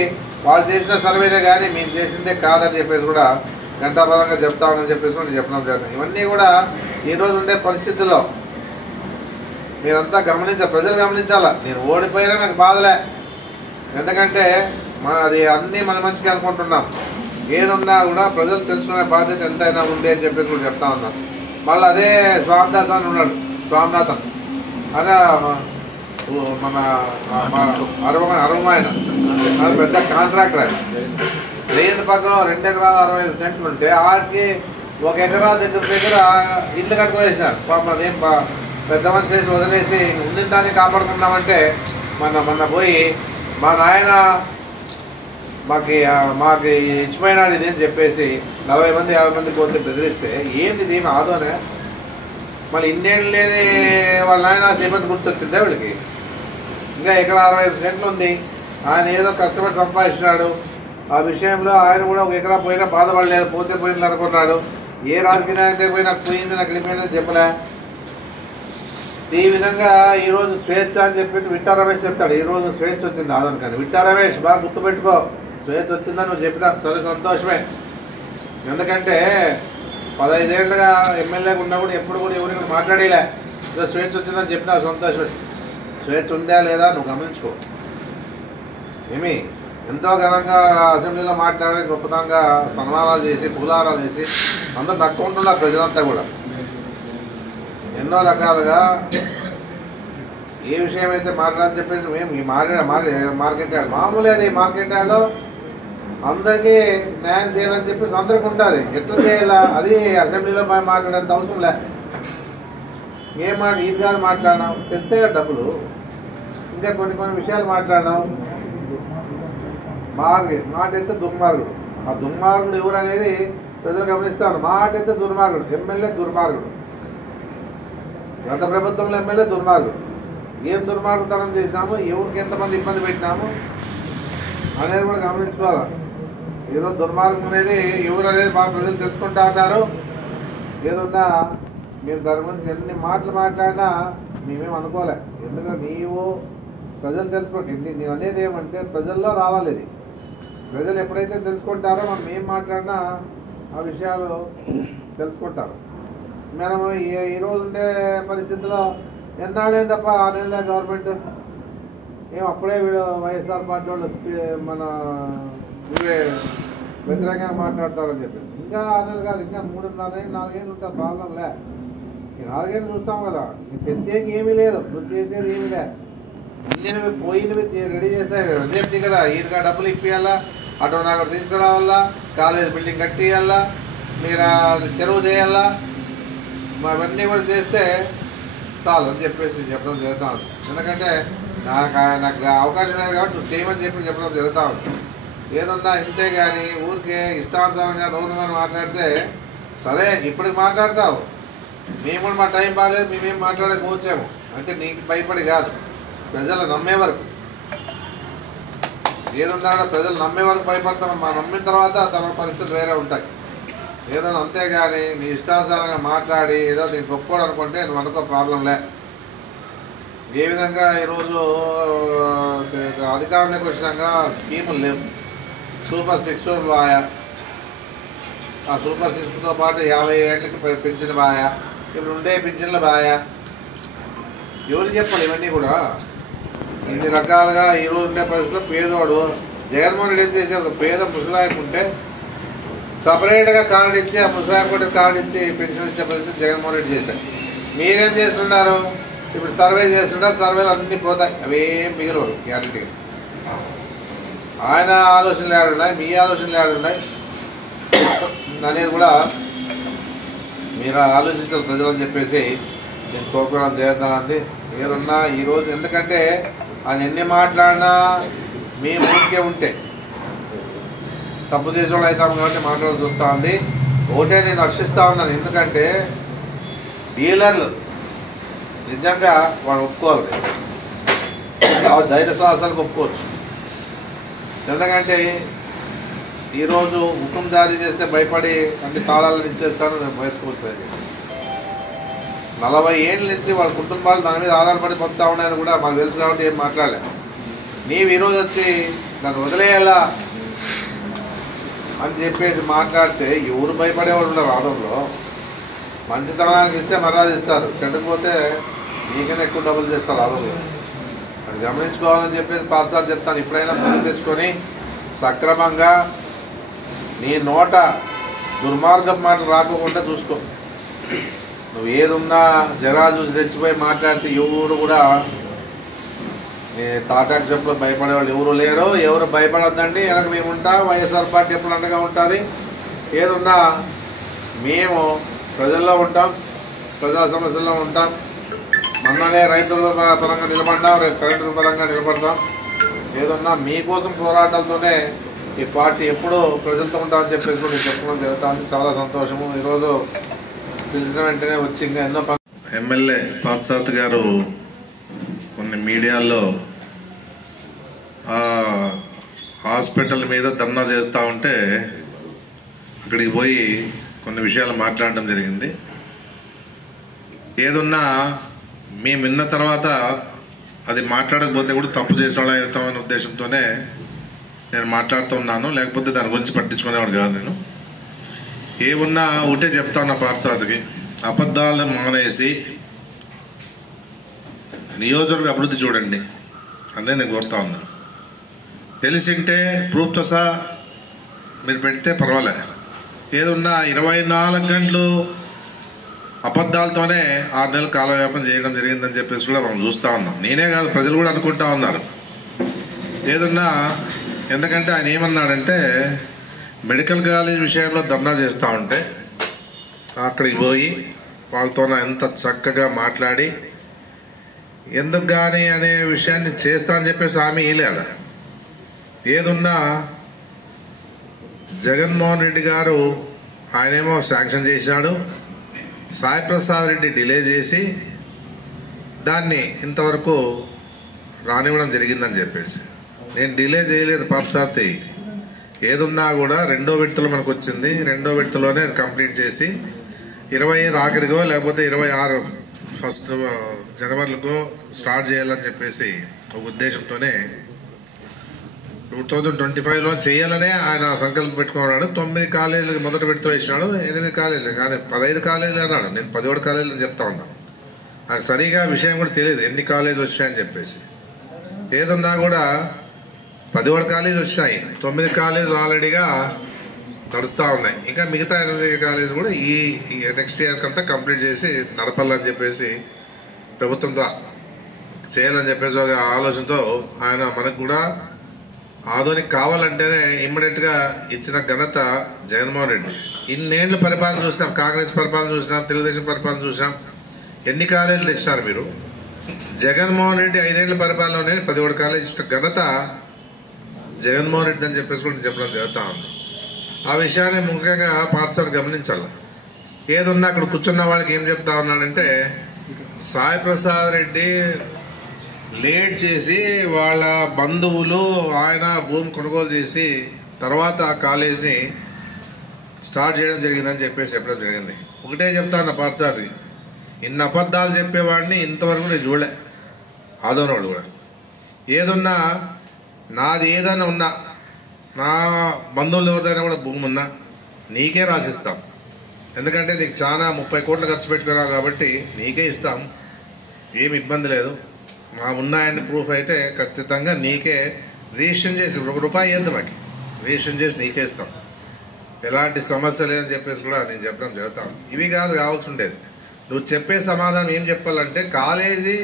వాళ్ళు చేసిన సర్వేనే కానీ మేము చేసిందే కాదని చెప్పేసి కూడా గంటాపదంగా చెప్తామని చెప్పేసి నేను చెప్పడం జరుగుతుంది. ఇవన్నీ కూడా ఈరోజు ఉండే పరిస్థితుల్లో మీరంతా ప్రజలు గమనించాలా. నేను ఓడిపోయినా నాకు బాధలే, ఎందుకంటే అది అన్నీ మన మంచిగా అనుకుంటున్నాం. ఏదున్నా కూడా ప్రజలు తెలుసుకునే బాధ్యత ఎంతైనా ఉంది అని చెప్పేసి కూడా చెప్తా ఉన్నాను. మళ్ళీ అదే స్వామిదాస్ అని ఉన్నాడు, స్వామినాథన్ అదే మన అరవమాయన పెద్ద కాంట్రాక్టర్. ఆయన రేందు పక్కన 2 ఎకరాలు 65 సెంట్లు ఉంటే వాటికి 1 ఎకరా దగ్గర ఇల్లు కట్టుకునేసినారు. పాపం అదేం పెద్ద మనిషి వేసి వదిలేసి ఉండిన దాన్ని కాపాడుకున్నామంటే మొన్న పోయి మా నాయన మాకు ఇచ్చిపోయినాడు ఇది అని చెప్పేసి 40 మంది 50 మంది పోతే బెదిరిస్తే ఏంది దీని ఆదోనే. మళ్ళీ ఇన్నేళ్ళు లేని వాళ్ళ నాయన శ్రీమంతి గుర్తొచ్చిందే వీళ్ళకి. ఇంకా ఎకరా 65 సెంట్లు ఉంది, ఆయన ఏదో కష్టపడి సంపాదించినాడు. ఆ విషయంలో ఆయన కూడా 1 ఎకరా పోయినా బాధపడలేదు, పోతే పోయింది అనుకున్నాడు. ఏ రాజకీయ నాయకుడికి పోయినా పోయింది నాకు వెళ్ళిపోయిందని చెప్పలే. ఈ విధంగా ఈరోజు స్వేచ్ఛ అని చెప్పి విట్టా రమేష్ చెప్తాడు, ఈరోజు స్వేచ్ఛ వచ్చింది ఆదోని కానీ. విట్టా రమేష్ బాగా గుర్తుపెట్టుకో, స్వేచ్ఛ వచ్చిందని నువ్వు చెప్పినా సరే సంతోషమే. ఎందుకంటే 15 ఏళ్ళుగా ఎమ్మెల్యేగా ఉన్నప్పుడు ఎప్పుడు కూడా ఎవరికి మాట్లాడేలే. స్వేచ్ఛ వచ్చిందని చెప్పినా సంతోషమే. స్వేచ్ఛ ఉందా లేదా నువ్వు గమనించుకో. ఏమి ఎంతో ఘనంగా అసెంబ్లీలో మాట్లాడి గొప్పతంగా సన్మానాలు చేసి పూలారాలు చేసి అందరూ దక్కుంటున్నారు ప్రజలంతా కూడా. ఎన్నో రకాలుగా ఏ విషయం అయితే మాట్లాడని చెప్పేసి మేము ఈ మార్కెట్ యార్డ్ మామూలు అది మార్కెట్ యార్డ్లో అందరికీ న్యాయం చేయాలని చెప్పేసి అందరికి ఉంటుంది. ఎట్లా చేయాలా అది అసెంబ్లీలో మాట్లాడేంత అవసరం లే. ఏం ఇది కాదు మాట్లాడినాం, తెస్తే డబ్బులు. ఇంకా కొన్ని విషయాలు మాట్లాడినాం. మాట అయితే దుర్మార్గుడు. ఆ దుర్మార్గుడు ఎవరు అనేది ప్రజలు గమనిస్తారు. మాట అయితే దుర్మార్గుడు, ఎమ్మెల్యే దుర్మార్గుడు, గత ప్రభుత్వంలో ఎమ్మెల్యే దుర్మార్గుడు. ఏం దుర్మార్గుతనం చేసినాము, ఎవరికి ఎంతమంది ఇబ్బంది పెట్టినాము అనేది కూడా గమనించుకోవాలి. ఏదో దుర్మార్గం అనేది ఎవరు అనేది బాగా ప్రజలు తెలుసుకుంటా ఉంటారు. ఏదన్నా మేము దాని గురించి ఎన్ని మాటలు మాట్లాడినా మేమేం అనుకోలే. ఎందుకంటే నీవు ప్రజలు తెలుసుకోండి. నేను అనేది ఏమంటే ప్రజల్లో రావాలి. ఇది ప్రజలు ఎప్పుడైతే తెలుసుకుంటారో మనం ఏం మాట్లాడినా ఆ విషయాలు తెలుసుకుంటారు. మనము ఈరోజు ఉండే పరిస్థితుల్లో ఎన్నాళ్ళే తప్ప 6 నెలలే గవర్నమెంట్ ఏం అప్పుడే వీళ్ళు వైఎస్ఆర్ పార్టీ వాళ్ళు మన వ్యతిరేకంగా మాట్లాడతారని చెప్పి ఇంకా 6 నెలలు కాదు, ఇంకా 3.5 ఏళ్ళు 4 ఏళ్ళు ఉంటారు. ప్రాబ్లం లే. 4 ఏళ్ళు చూస్తాం కదా, నీకు తెచ్చేది ఏమీ లేదు, నువ్వు చేసేది ఏమీ లేదు. అన్నీ నువ్వు పోయినవి రెడీ చేస్తాయి చెప్తే కదా. ఈయనగా డబ్బులు ఇప్పియాలా, అటు నాకు తీసుకురావాలా, కాలేజ్ బిల్డింగ్ కట్టియాలా, మీరు చెరువు చేయాలా, అవన్నీ కూడా చేస్తే చాలు అని చెప్పేసి చెప్పడం జరుగుతూ ఉంది. ఎందుకంటే నాకు అవకాశం లేదు కాబట్టి నువ్వు చేయమని చెప్పడం జరుగుతూ ఉంది. ఏదన్నా ఇంతే కానీ ఊరికే ఇష్టానుసారంగా నోరుగా మాట్లాడితే సరే ఇప్పటికి మాట్లాడతావు. మేము కూడా మా టైం బాగాలేదు, మేమేం మాట్లాడకపోవచ్చాము అంటే నీకు భయపడి కాదు, ప్రజలు నమ్మే వరకు. ఏదన్నా ప్రజలు నమ్మే వరకు భయపడతాం, మనం నమ్మిన తర్వాత తన పరిస్థితులు వేరే ఉంటాయి. ఏదైనా అంతేగాని నీ ఇష్టానుసారంగా మాట్లాడి ఏదో నీకు గొప్పవాడు అనుకుంటే నువ్వు అనుకో, ప్రాబ్లంలే. ఏ విధంగా ఈరోజు అధికారంలోకి వచ్చినాక స్కీములు లేవు. సూపర్ 6 బాయా, ఆ సూపర్ 6తో పాటు 50 ఏళ్ళకి పింఛన్ బాయా, ఇప్పుడు ఉండే పింఛన్లు బాయా. ఎవరికి చెప్పాలి ఇవన్నీ కూడా? ఇన్ని రకాలుగా ఈరోజు ఉండే పరిస్థితుల్లో పేదోడు జగన్మోహన్ రెడ్డి ఏం చేసి ఒక పేద ముసలాయికి ఉంటే సపరేట్గా కార్డు ఇచ్చి ఆ ముసలాయి కూడా కార్డు ఇచ్చి పెన్షన్ ఇచ్చే పరిస్థితి జగన్మోహన్ రెడ్డి చేశారు. మీరేం చేస్తున్నారు? ఇప్పుడు సర్వే చేస్తుంటారు, సర్వేలు అన్నీ పోతాయి, అవేం మిగిలవు గ్యారంటీగా. ఆయన ఆలోచనలు ఏడున్నాయి, మీ ఆలోచనలు ఏడున్నాయి అనేది కూడా మీరు ఆలోచించాలి ప్రజలని చెప్పేసి నేను కోరుకోవడం జరుగుతుంది. ఏదన్నా ఈరోజు ఎందుకంటే ఆయన ఎన్ని మాట్లాడినా మీ ఊరికే ఉంటే తప్పు చేసే వాళ్ళు అవుతాం కాబట్టి మాట్లాడాల్సి వస్తూ ఉంది. ఒకటే నేను రక్షిస్తూ ఉన్నాను, ఎందుకంటే డీలర్లు నిజంగా వాళ్ళు ఒప్పుకోవాలి, ధైర్య సాహసాలకు ఒప్పుకోవచ్చు. ఎందుకంటే ఈరోజు హుకుం జారీ చేస్తే భయపడి అన్ని తాళాలను ఇచ్చేస్తాను నేను వేసుకోవచ్చు. 40 ఏళ్ళ నుంచి వాళ్ళ కుటుంబాలు దాని మీద ఆధారపడి పొందుతూ ఉండేది కూడా మాకు తెలుసు కాబట్టి ఏం మాట్లాడలేదు. నీవు ఈరోజు వచ్చి దాన్ని వదిలేయాలా అని చెప్పేసి మాట్లాడితే ఎవరు భయపడేవాళ్ళు ఉండరు. ఆదంలో మంచితనానికి ఇస్తే మర్యాద ఇస్తారు, చెడ్డకపోతే నీకైనా ఎక్కువ డబ్బులు చేస్తారు ఆదంలో. అది గమనించుకోవాలని చెప్పేసి పార్సాలు చెప్తాను. ఇప్పుడైనా ముందు తెచ్చుకొని సక్రమంగా నీ నోట దుర్మార్గపు మాటలు రాకోకుండా చూసుకో. నువ్వు ఏదున్నా జనాలు చూసి రెచ్చిపోయి మాట్లాడితే ఎవరు కూడా తాటాకు చెప్పులో భయపడేవాళ్ళు ఎవరు లేరు. ఎవరు భయపడద్దండి, వెనక మేము ఉంటాం. వైఎస్ఆర్ పార్టీ ఎప్పుడు అండగా ఉంటుంది. ఏదున్నా మేము ప్రజల్లో ఉంటాం, ప్రజా సమస్యల్లో ఉంటాం. మొన్ననే రైతుల పరంగా నిలబడ్డాం, రేపు కరెంటు పరంగా నిలబడతాం. ఏదున్నా మీకోసం పోరాటాలతోనే ఈ పార్టీ ఎప్పుడూ ప్రజలతో ఉంటామని చెప్పేసి నేను చెప్పడం జరుగుతుంది. చాలా సంతోషము. ఈరోజు పిలిచిన వెంటనే వచ్చి ఇంకా ఎన్నో ఎమ్మెల్యే పార్సాత్ గారు కొన్ని మీడియాల్లో హాస్పిటల్ మీద ధర్నా చేస్తూ ఉంటే అక్కడికి పోయి కొన్ని విషయాలు మాట్లాడడం జరిగింది. ఏదున్నా మేము విన్న తర్వాత అది మాట్లాడకపోతే కూడా తప్పు చేసిన వాళ్ళు అవుతామనే ఉద్దేశంతోనే నేను మాట్లాడుతున్నాను, లేకపోతే దాని గురించి పట్టించుకునేవాడు కాదు. నేను ఏమున్నా ఒకటే చెప్తా ఉన్నా పార్సాద్కి, అబద్ధాలను మానేసి నియోజకవర్గ అభివృద్ధి చూడండి అనేది నేను కోరుతా ఉన్నా. తెలిసింటే ప్రూఫ్తో సహా మీరు పెడితే పర్వాలే. ఏదున్నా 24 గంటలు అబద్ధాలతోనే 6 నెలలు కాలవ్యాపం చేయడం జరిగిందని చెప్పేసి కూడా మనం చూస్తూ ఉన్నాం. నేనే కాదు, ప్రజలు కూడా అనుకుంటా ఉన్నారు. ఏదున్నా ఎందుకంటే ఆయన ఏమన్నాడంటే మెడికల్ కాలేజ్ విషయంలో ధర్నా చేస్తూ ఉంటే అక్కడికి పోయి వాళ్ళతో ఎంత చక్కగా మాట్లాడి ఎందుకు కానీ అనే విషయాన్ని చేస్తా అని చెప్పేసి హామీ ఇవ్వలేడు. ఏదున్నా జగన్మోహన్ రెడ్డి గారు ఆయనేమో శాంక్షన్ చేశాడు, సాయి ప్రసాద్ రెడ్డి డిలే చేసి దాన్ని ఇంతవరకు రానివ్వడం జరిగిందని చెప్పేసి. నేను డిలే చేయలేదు పార్సాతి. ఏదున్నా కూడా 2వ విడతలో మనకు వచ్చింది, 2వ విడతలోనే కంప్లీట్ చేసి 25 ఆఖరికో లేకపోతే 26 ఫస్ట్ జనవరికో స్టార్ట్ చేయాలని చెప్పేసి ఒక ఉద్దేశంతోనే 2025లో చేయాలనే ఆయన సంకల్పం పెట్టుకున్నాడు. 9 కాలేజీలకు మొదటి విడతలో ఇచ్చినాడు, 8 కాలేజీలు కానీ 15 కాలేజీలు అన్నాడు. నేను 17 కాలేజీలు అని చెప్తా ఉన్నాను. ఆయన సరిగా విషయం కూడా తెలియదు ఎన్ని కాలేజీలు వచ్చాయని చెప్పేసి. ఏదున్నా కూడా 17 కాలేజీలు వచ్చినాయి, 9 కాలేజీలు ఆల్రెడీగా నడుస్తూ ఉన్నాయి. ఇంకా మిగతా 8 కాలేజీలు కూడా ఈ నెక్స్ట్ ఇయర్ కంతా కంప్లీట్ చేసి నడపాలని చెప్పేసి ప్రభుత్వంతో చేయాలని చెప్పేసి ఒక ఆలోచనతో ఆయన మనకు కూడా ఆధునిక కావాలంటేనే ఇమ్మీడియట్గా ఇచ్చిన ఘనత జగన్మోహన్ రెడ్డి. ఇన్నేళ్ల పరిపాలన చూసినాం, కాంగ్రెస్ పరిపాలన చూసినాం, తెలుగుదేశం పరిపాలన చూసినాం. ఎన్ని కాలేజీలు తెచ్చినారు మీరు? జగన్మోహన్ రెడ్డి 5 ఏళ్ల పరిపాలనలోనే 17 కాలేజీ ఇచ్చిన ఘనత జగన్మోహన్ రెడ్డి అని చెప్పేసి కూడా చెప్పడం జరుగుతూ ఉంది. ఆ విషయాన్ని ముఖ్యంగా పార్సాలు గమనించాలి. ఏదున్నా అక్కడ కూర్చున్న వాళ్ళకి ఏం చెప్తా ఉన్నాడంటే సాయి ప్రసాద్ రెడ్డి లేట్ చేసి వాళ్ళ బంధువులు ఆయన భూమి కొనుగోలు చేసి తర్వాత ఆ కాలేజ్ని స్టార్ట్ చేయడం జరిగిందని చెప్పడం జరిగింది. ఒకటే చెప్తాను పార్సారి, ఇన్ని అబద్ధాలు చెప్పేవాడిని ఇంతవరకు నేను చూడలే. ఆదోనోడు కూడా ఏదున్నా నాది ఏదైనా ఉన్నా, నా బంధువులు ఎవరిదైనా కూడా భూమి ఉన్నా నీకే రాసిస్తాం. ఎందుకంటే నీకు చాలా 30 కోట్లు ఖర్చు పెట్టుకున్నావు కాబట్టి నీకే ఇస్తాం, ఏమి ఇబ్బంది లేదు. మా ఉన్నాయని ప్రూఫ్ అయితే ఖచ్చితంగా నీకే రిజిస్ట్రేషన్ చేసి ₹1 ఇద్దాం, మాకు రిజిస్ట్రేషన్ చేసి నీకే ఇస్తాం, ఎలాంటి సమస్య లేదని చెప్పేసి కూడా నేను చెప్పడం జరుగుతాను. ఇవి కాదు కావాల్సి ఉండేది. నువ్వు చెప్పే సమాధానం ఏం చెప్పాలంటే కాలేజీ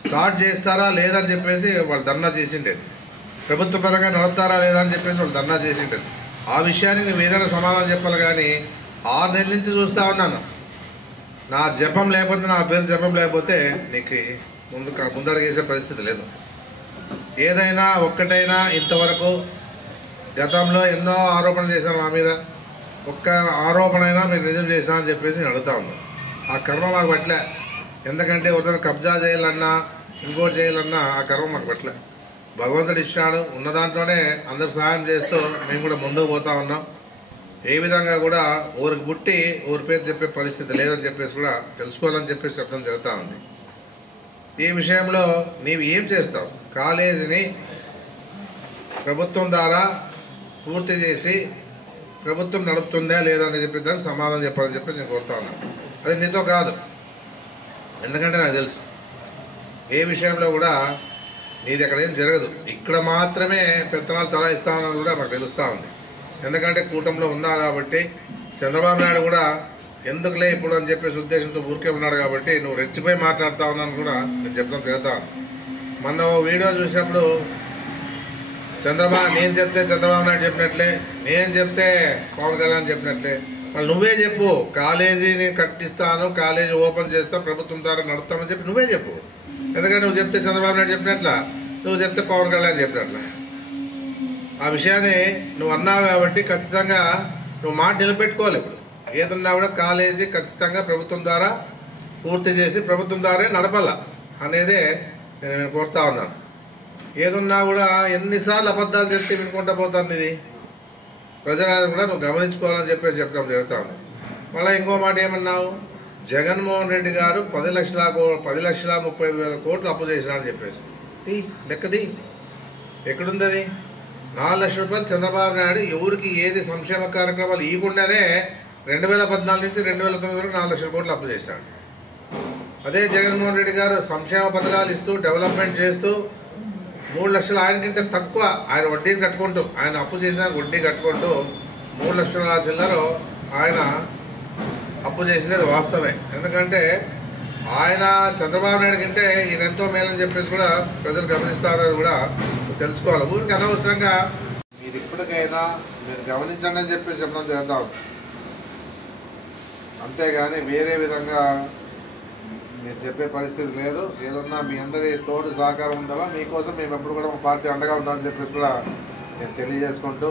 స్టార్ట్ చేస్తారా లేదని చెప్పేసి వాళ్ళు ధర్నా చేసిండేది, ప్రభుత్వ పరంగా నడుపుతారా లేదా అని చెప్పేసి వాళ్ళు ధర్నా చేసిండేది. ఆ విషయాన్ని నువ్వు ఏదైనా సమాధానం చెప్పాలి. కానీ 6 నెలల నుంచి చూస్తూ ఉన్నాను, నా జపం లేకపోతే, నా పేరు జపం లేకపోతే నీకు ముందడుగేసే పరిస్థితి లేదు. ఏదైనా ఒక్కటైనా ఇంతవరకు గతంలో ఎన్నో ఆరోపణలు చేశాను మా మీద, ఒక్క ఆరోపణ అయినా మీరు నిజం చేసినా అని చెప్పేసి నేను అడుగుతా ఉన్నాను. ఆ కర్మ మాకు పట్లే. ఎందుకంటే ఒకరిని కబ్జా చేయాలన్నా ఇంకోటి చేయాలన్నా ఆ కర్మ మాకు పట్లే. భగవంతుడు ఇచ్చినాడు, ఉన్న దాంట్లోనే అందరు సహాయం చేస్తూ మేము కూడా ముందుకు పోతా ఉన్నాం. ఏ విధంగా కూడా ఊరికి పుట్టి ఊరి పేరు చెప్పే పరిస్థితి లేదని చెప్పేసి కూడా తెలుసుకోవాలని చెప్పేసి చెప్పడం జరుగుతూ ఉంది. ఈ విషయంలో నీవు ఏం చేస్తావు? కాలేజీని ప్రభుత్వం ద్వారా పూర్తి చేసి ప్రభుత్వం నడుపుతుందా లేదా అని చెప్పి దానికి సమాధానం చెప్పాలని చెప్పి నేను కోరుతా ఉన్నాను. అది నీతో కాదు, ఎందుకంటే నాకు తెలుసు ఏ విషయంలో కూడా నీది ఎక్కడ ఏం జరగదు. ఇక్కడ మాత్రమే పెత్తనాలు చలాయిస్తా ఉన్నది కూడా మాకు తెలుస్తూ ఉంది. ఎందుకంటే కూటమిలో ఉన్నా కాబట్టి చంద్రబాబు నాయుడు కూడా ఎందుకులే ఇప్పుడు అని చెప్పేసి ఉద్దేశంతో ఊరికే ఉన్నాడు కాబట్టి నువ్వు రెచ్చిపోయి మాట్లాడుతూ ఉన్నాను కూడా నేను చెప్పడం జరుగుతాను. మొన్న వీడియో చూసినప్పుడు నేను చెప్తే చంద్రబాబు నాయుడు చెప్పినట్లే, నేను చెప్తే పవన్ కళ్యాణ్ చెప్పినట్లే, మళ్ళీ నువ్వే చెప్పు కాలేజీని కట్టిస్తాను, కాలేజీ ఓపెన్ చేస్తా, ప్రభుత్వం ద్వారా నడుపుతామని చెప్పి నువ్వే చెప్పు. ఎందుకంటే నువ్వు చెప్తే చంద్రబాబు నాయుడు చెప్పినట్లా, నువ్వు చెప్తే పవన్ కళ్యాణ్ చెప్పినట్లా. ఆ విషయాన్ని నువ్వు అన్నావు కాబట్టి ఖచ్చితంగా నువ్వు మాట నిలబెట్టుకోవాలి. ఇప్పుడు ఏదున్నా కూడా కాలేజీ ఖచ్చితంగా ప్రభుత్వం ద్వారా పూర్తి చేసి ప్రభుత్వం ద్వారా నడపాల అనేదే నేను కోరుతా ఉన్నాను. ఏదున్నా కూడా ఎన్నిసార్లు అబద్ధాలు చెప్తే వినుకుంటా పోతాను. ఇది ప్రజలు కూడా నువ్వు గమనించుకోవాలని చెప్పేసి చెప్పడం జరుగుతుంది. మళ్ళీ ఇంకో మాట ఏమన్నావు, జగన్మోహన్ రెడ్డి గారు 10,35,000 కోట్లు అప్పు చేసినాడని చెప్పేసి లెక్కది ఎక్కడుంది? అది 4 లక్షల రూపాయలు చంద్రబాబు నాయుడు ఎవరికి ఏది సంక్షేమ కార్యక్రమాలు ఇవ్వకుండానే 2014 నుంచి 2009 వరకు 4 లక్షల కోట్లు అప్పు చేశాడు. అదే జగన్మోహన్ రెడ్డి గారు సంక్షేమ పథకాలు ఇస్తూ డెవలప్మెంట్ చేస్తూ 3 లక్షలు ఆయనకంటే తక్కువ ఆయన వడ్డీని కట్టుకుంటూ, ఆయన అప్పు చేసిన వడ్డీ కట్టుకుంటూ 3 లక్షల చిల్లర ఆయన అప్పు చేసినది వాస్తవమే. ఎందుకంటే ఆయన చంద్రబాబు నాయుడు కంటే ఈయన ఎంతో మేలని చెప్పేసి కూడా ప్రజలు గమనిస్తారని కూడా తెలుసుకోవాలి. ఊరికి అనవసరంగా మీరు ఇప్పటికైనా మీరు గమనించండి అని చెప్పేసి చెప్పడం చేద్దాం, అంతేగాని వేరే విధంగా మీరు చెప్పే పరిస్థితి లేదు. ఏదన్నా మీ అందరి తోడు సహకారం ఉండాలా, మీకోసం మేము ఎప్పుడు కూడా మా పార్టీ అండగా ఉంటామని చెప్పేసి కూడా నేను తెలియజేసుకుంటూ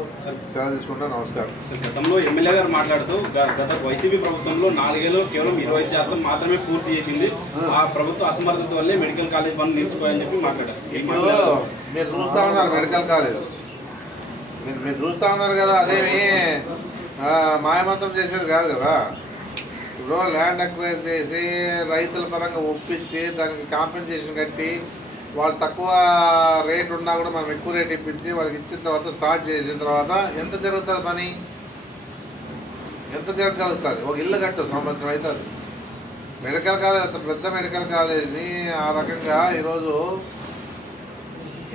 సెలవు తీసుకుంటూ నమస్కారం. గతంలో ఎమ్మెల్యే గారు మాట్లాడుతూ గత వైసీపీ ప్రభుత్వంలో 4 ఏళ్ళు కేవలం 25% మాత్రమే పూర్తి చేసింది, ఆ ప్రభుత్వ అసమర్థత వల్లే మెడికల్ కాలేజ్ పనులు నిలిచిపోయాయని చెప్పి మాట్లాడారు. ఇప్పుడు మీరు చూస్తూ ఉన్నారు మెడికల్ కాలేజ్, మీరు చూస్తూ ఉన్నారు కదా, అదేమి మాయమంత్రం చేసేది కాదు కదా. ఇప్పుడు ల్యాండ్ అక్వైర్ చేసి రైతుల పరంగా ఒప్పించి దానికి కాంపెన్సేషన్ కట్టి వాళ్ళు తక్కువ రేట్ ఉన్నా కూడా మనం ఎక్కువ రేట్ ఇప్పించి వాళ్ళకి ఇచ్చిన తర్వాత స్టార్ట్ చేసిన తర్వాత ఎంత జరుగుతుంది పని? ఎంత జరగలుగుతుంది? ఒక ఇల్లు కట్టు సంవత్సరం అవుతుంది. మెడికల్ కాలేజ్ అంత పెద్ద మెడికల్ కాలేజ్ని ఆ రకంగా ఈరోజు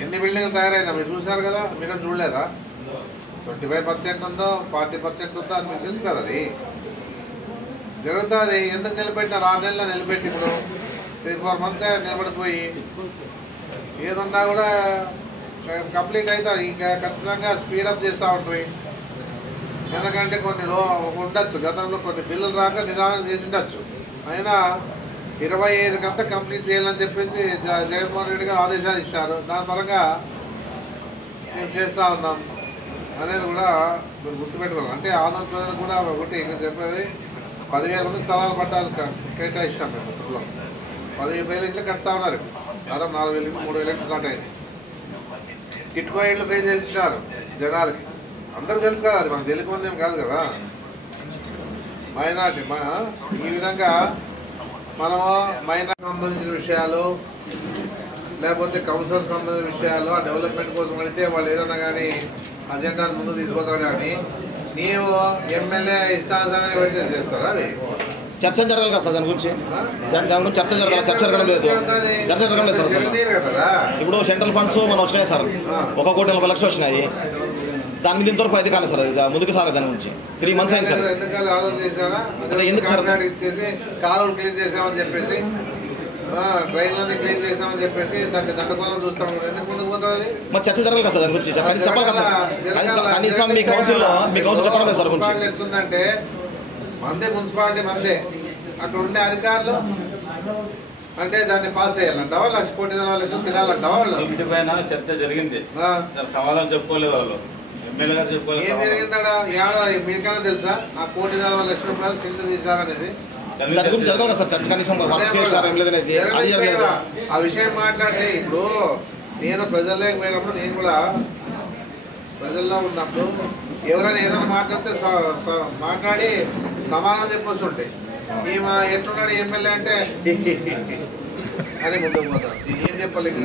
ఎన్ని బిల్డింగ్లు తయారైనా మీరు చూసినారు కదా, మీరు చూడలేదా? 25% ఉందో 40% ఉందో అని మీకు తెలుసు కదా. అది జరుగుతుంది. ఎందుకు నిలబెట్టినారు? 6 నెలల్లో నిలబెట్టి ఇప్పుడు 3-4 మంత్స్ నిలబడిపోయి ఏదున్నా కూడా కంప్లీట్ అవుతారు. ఇంకా ఖచ్చితంగా స్పీడప్ చేస్తూ ఉంటుంది. ఎందుకంటే కొన్ని ఉండొచ్చు, గతంలో కొన్ని బిల్లులు రాక నిదానం చేసి ఉండొచ్చు, అయినా 25 కంప్లీట్ చేయాలని చెప్పేసి జగన్మోహన్ రెడ్డి గారు ఆదేశాలు ఇచ్చారు. దాని పరంగా మేము చేస్తూ ఉన్నాం అనేది కూడా మీరు గుర్తుపెట్టుకోవాలి. అంటే ఆంధ్ర ప్రజలు కూడా ఒకటి ఇంకా చెప్పేది, 10,000 మంది స్థలాలు పట్టాలి కేటాయిస్తాం మేము. 15,000 ఇంట్లో కడతా ఉన్నారు. దాదాపు 4,000 3,000 స్టార్ట్ అయింది. కిట్కో ఇండ్లు ఫ్రీ చేయించారు జనాలకి, అందరికి తెలుసు కదా, అది మనకు తెలియకుండా ఏం కాదు కదా. మైనార్టీ ఈ విధంగా మనము మైనార్టీ సంబంధించిన విషయాలు లేకపోతే కౌన్సిలర్ సంబంధించిన విషయాలు ఆ డెవలప్మెంట్ కోసం అడిగితే వాళ్ళు ఏదన్నా కానీ అజెండాను ముందు తీసుకుపోతారు. కానీ నీవు ఎమ్మెల్యే ఇష్టానుసారంగా పెడితే చేస్తారా? అవి చర్చ జరగాలి కదా సార్, దాని గురించి చర్చ జరగాలి. చర్చ జరగడం లేదు సార్. ఇప్పుడు సెంట్రల్ ఫండ్స్ మనం వచ్చినాయి సార్, 1,40,00,000 వచ్చినాయి. దాని మీద ఇంతవరకు అయితే కానీ సార్ ముందుకు సార్ దాని గురించి 3 months అయింది సార్. ఎందుకు సార్ ఇచ్చేసి కాలువలు క్లీన్ చేసామని చెప్పేసి ట్రైన్లన్నీ క్లీన్ చేసామని చెప్పేసి దాన్ని దండకోలం చూస్తాం, ఎందుకు ముందుకు పోతుంది? మరి చర్చ జరగాలి కదా సార్ గురించి చెప్పాలి కదా సార్. కనీసం మీ కౌన్సిల్ చెప్పడం లేదు సార్ గురించి. ఎట్లుందంటే మందే మున్సిపాలిటీ మందే, అక్కడ ఉండే అధికారులు అంటే దాన్ని పాస్ చేయాలంటావా, 1,40,00,000 తినాలంటావా? వాళ్ళు ఇంటి పైన చర్చ జరిగింది, సమాధానం చెప్పుకోలేదు వాళ్ళు, ఎమ్మెల్యే గారు చెప్పుకోలేదు. ఏం జరిగిందా? మీకైనా తెలుసా ఆ 1,40,00,000 సిలిండర్ తీసారనేది? జరగాలి కదా సార్ చర్చ. కనీసం ఆ విషయం మాట్లాడితే ఇప్పుడు నేను ప్రజల్లోకి పోయినప్పుడు, నేను కూడా ప్రజల్లో ఉన్నప్పుడు ఎవరైనా ఏదైనా మాట్లాడితే మాట్లాడి సమాధానం చెప్పొస్తుంటాయి. ఈమె ఎట్లున్నాడు ఎమ్మెల్యే అంటే అని ముందుకు పోతాడు. ఏం చెప్పలేదు,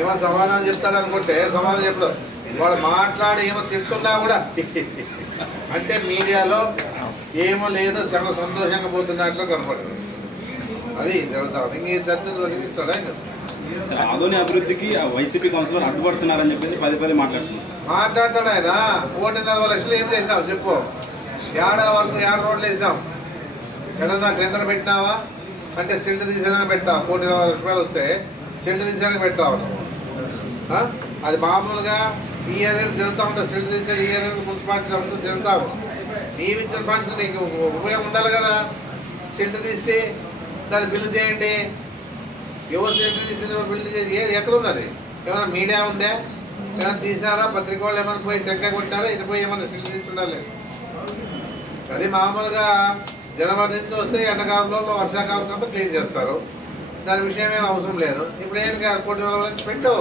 ఏమైనా సమాధానం చెప్తాడనుకుంటే సమాధానం చెప్పడం. వాడు మాట్లాడి ఏమో తింటున్నా కూడా అంటే మీడియాలో ఏమో లేదు చాలా సంతోషంగా పోతున్నట్లు కనపడుతుంది. అది జరుగుతుంది. ఇంక ఈ చర్చలు జరిగిస్తాడా? ఆదోని అభివృద్ధికి వైసీపీ కౌన్సిలర్ అడ్డుపడుతున్నారని చెప్పేసి పదే మాట్లాడతాడు ఆయన. 1,40,00,000 ఏం చేసినావు చెప్పు? ఏడ రోడ్లు వేసాం, ఏదన్నా టెండర్ పెట్టినావా అంటే సిల్ట్ తీసేదానికి పెట్టావు. 1,40,00,000 వస్తే సిల్ట్ తీసేదానికి పెట్టావు. అది మామూలుగా ఈ ఏరియాలో జరుగుతూ ఉంటుంది. సిల్ట్ తీసేది ఈ ఏరియాలో మున్సిపాలిటీలో జరుగుతావు. నీవు ఇచ్చిన ఫండ్స్ నీకు ఉపయోగం ఉండాలి కదా. సిల్ట్ తీస్తే దాన్ని బిల్లు చేయండి. ఎవరు సిల్ట్ తీసిన బిల్లు చేసి ఎక్కడుంది? అది ఏమైనా మీడియా ఉందా? ఏమైనా తీసారా? పత్రిక వాళ్ళు ఏమైనా పోయి టెంకాయ కొట్టారా? ఇటు పోయి ఏమైనా సిల్ట్ తీసుకుంటారు? అది మామూలుగా జనవరి నుంచి వస్తే ఎండాకాలంలో వర్షాకాలం అంతా క్లీన్ చేస్తారు. దాని విషయం ఏం అవసరం లేదు. ఇప్పుడు ఏం 1,40,00,000 పెట్టు,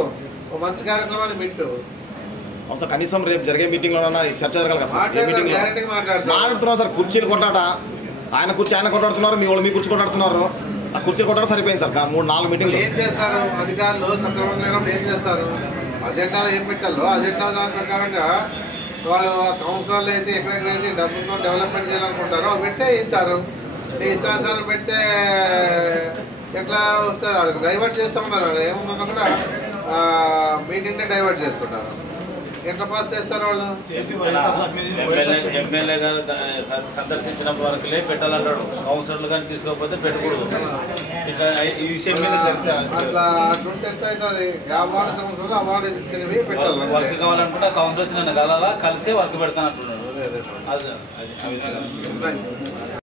ఓ మంచి కార్యక్రమాన్ని పెట్టు. అసలు కనీసం రేపు జరిగే మీటింగ్లో చర్చ జరగాలి కదా సార్. మాట్లాడుతున్నారు సార్, కుర్చీలు కొట్టాట. ఆయన కొట్టాడుతున్నారు, మీ వాళ్ళు మీ కుర్చీ కొట్టాడుతున్నారు. ఆ కుర్చీలు కొట్టడం సరిపోయింది సార్. 3-4 మీటింగ్లు ఏం చేస్తారు అధికారులు? సక్రమంగా లేనప్పుడు ఏం చేస్తారు? అజెండాలు ఏం పెట్టాలో అజెండా దాని ప్రకారంగా వాళ్ళు కౌన్సిలర్లు అయితే ఎక్కడెక్కడైతే డబ్బుతో డెవలప్మెంట్ చేయాలనుకుంటారో పెట్టే ఇస్తారు. ఇష్టానుసారం పెడితే ఎట్లా వస్తుంది? వాళ్ళకి డైవర్ట్ చేస్తూ ఉన్నారు. ఏమన్నా కూడా మీటింగ్ని డైవర్ట్ చేస్తుంటారు. ఎట్లా పాస్ చేస్తారు వాళ్ళు? ఎమ్మెల్యే గారు సందర్శించిన వరకులే పెట్టాలంటాడు. కౌన్సిలర్లు కానీ తీసుకోకపోతే పెట్టకూడదు. ఇట్లా ఈ విషయం మీద అట్లా అట్లుంటే అవుతుంది. అవార్డు కౌన్సిలర్ అవార్డు ఇచ్చినవి పెట్టాలి. వర్క్ కావాలనుకుంటే కౌన్సిలర్ వచ్చిన కలిస్తే వర్క్ పెడతాను అంటున్నాడు. అది